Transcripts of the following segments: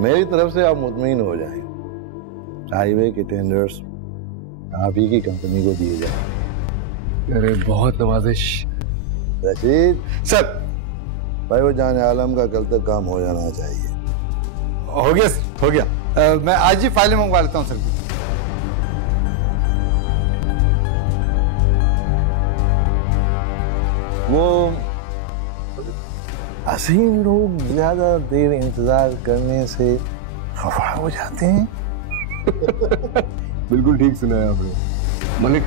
मेरी तरफ से आप मुतमईन हो जाएं, हाईवे के टेंडर्स आप ही की कंपनी को दिए जाए। अरे बहुत नवाजिश। रशीद सर, भाई वो जान आलम का कल तक काम हो जाना चाहिए। हो गया सर, हो गया। मैं आज ही फाइलें मंगवा लेता हूँ सर। वो हसीन लोग ज्यादा देर इंतजार करने से खफा हो जाते हैं। बिल्कुल ठीक सुना है आपने। मलिक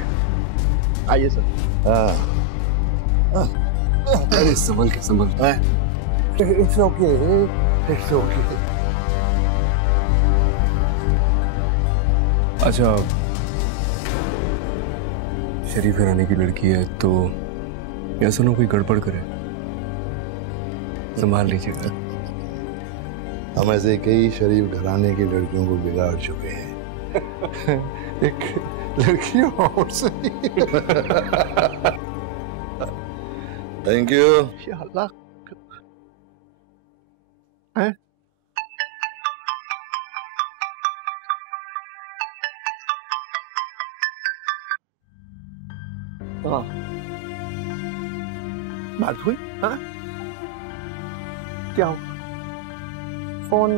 आइए सर। अरे संभल के संभल। It's okay, it's okay. अच्छा, शरीफ घराने की लड़की है तो ऐसा ना कोई गड़बड़ करे, संभाल लीजिएगा। हम ऐसे कई शरीफ घराने की लड़कियों को बिगाड़ चुके हैं। एक लड़की और सही। Thank you. अल्लाह। हाँ, बात हुई? हाँ, क्या हुआ? फोन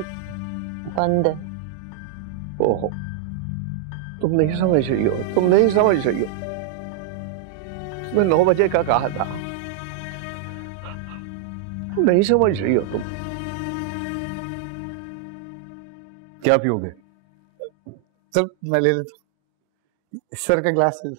बंद है। ओहो, तुम नहीं समझ रही हो, तुम नहीं समझ रही हो। मैं 9 बजे का कहा था, तुम नहीं समझ रही हो तुम। क्या पियोगे? सर मैं ले लेता हूँ, सर का ग्लास है।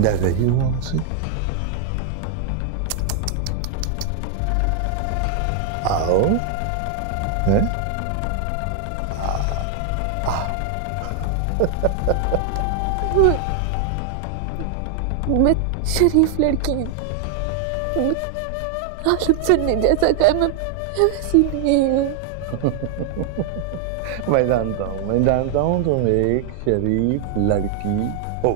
डर रही हूँ उनसे। आओ, हैं? मैं शरीफ लड़की हूँ। आलम सर ने जैसा कहा मैं वैसी नहीं हूँ। मैं जानता हूँ तुम एक शरीफ लड़की हो।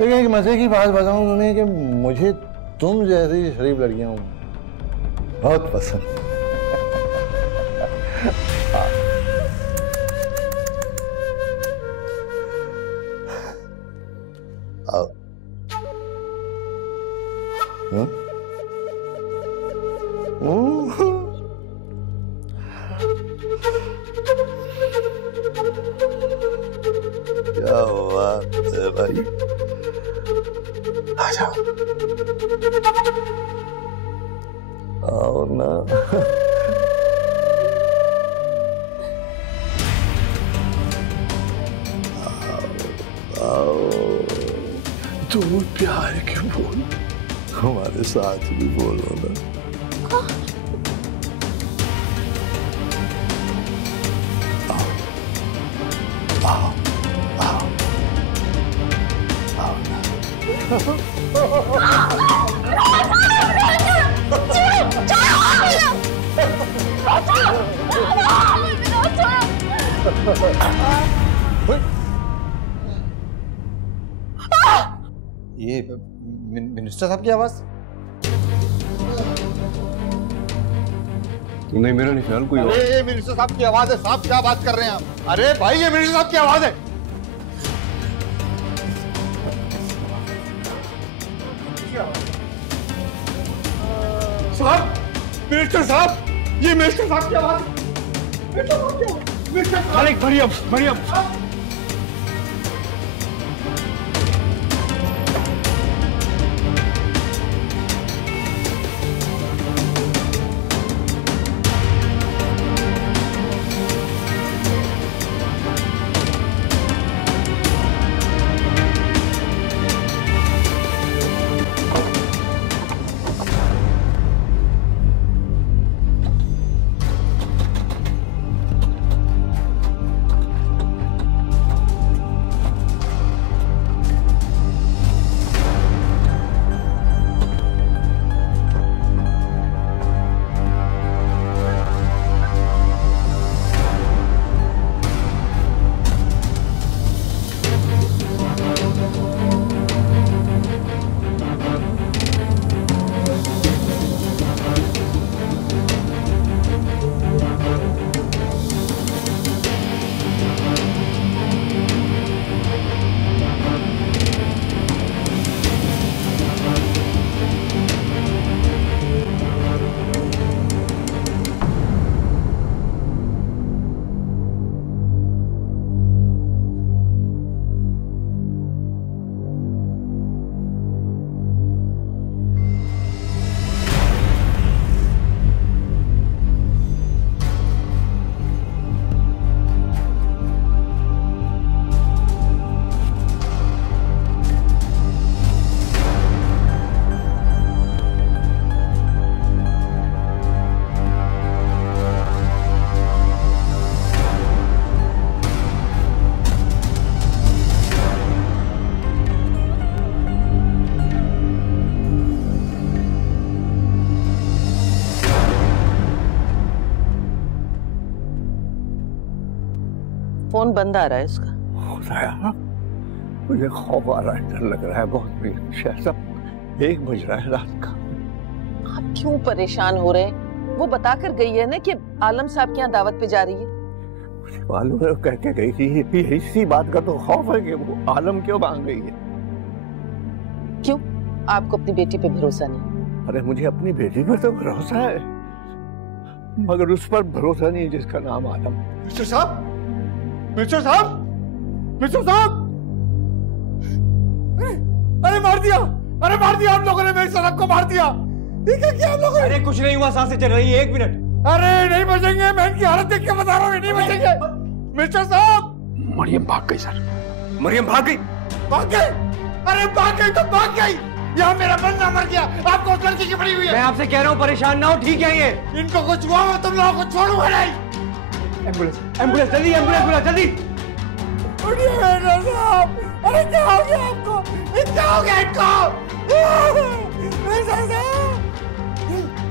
लेकिन एक मजे की बात बताऊं तुम्हें कि मुझे तुम जैसी शरीफ लड़कियां बहुत पसंद। आओ। क्या बात है भाई, आ जाओ। आओ ना। आओ, तुम प्यार के बोल, हमारे साथ भी बोलो ना। आओ आओ आओ आओ ना। ये मिनिस्टर साहब की आवाज? नहीं, मेरा नहीं ख्याल कोई और। अरे मिनिस्टर साहब की आवाज है साहब, क्या बात कर रहे हैं आप? अरे भाई ये मिनिस्टर साहब की आवाज है। साहब, मिनिस्टर साहब, ये मिनिस्टर साहब की आवाज है। मालिक, मरियम, मरियम। फोन बंद आ रहा है उसका। खुदाया, मुझे खौफ आ रहा है, डर लग रहा है बहुत। शहजाद 1 बज रहा है रात का। आप क्यों परेशान हो रहे हैं? वो बता कर गई है ना कि आलम साहब के यहाँ दावत पे जा रही है। मुझे मालूम है, वो कह के गई थी। इसी बात का तो खौफ है कि वो आलम क्यों भाग गई है। क्यों? आपको अपनी बेटी पे भरोसा नहीं? अरे मुझे अपनी बेटी पर तो भरोसा है, मगर उस पर भरोसा नहीं जिसका नाम आलम। मिस्टर साहब, मिस्टर साहब, मिस्टर साहब! अरे मार दिया, अरे मार दिया आप लोगों ने, मेरे सड़क को मार दिया। ये क्या किया आप लोगों ने? अरे कुछ नहीं हुआ, सांसें चल रही है, 1 मिनट। अरे नहीं बचेंगे, मैं इनकी हालत देख के बता रहा हूँ, नहीं बचेंगे। मिस्टर साहब! मरियम भाग गई सर, मरियम भाग गई। भाग गई? अरे भाग गई तो भाग गई। यहाँ मेरा बंदा मर गया, आपको उस लड़की की पड़ी हुई है। मैं आपसे कह रहा हूँ परेशान ना हो, ठीक है ये। इनको कुछ हुआ मैं तुम लोगों को छोड़ूंगा नहीं। एम्बुलेंस, एम्बुलेंस, जल्दी एम्बुलेंस बुला, जल्दी। अरे क्या हो गया आपको? क्या हो गया इनको?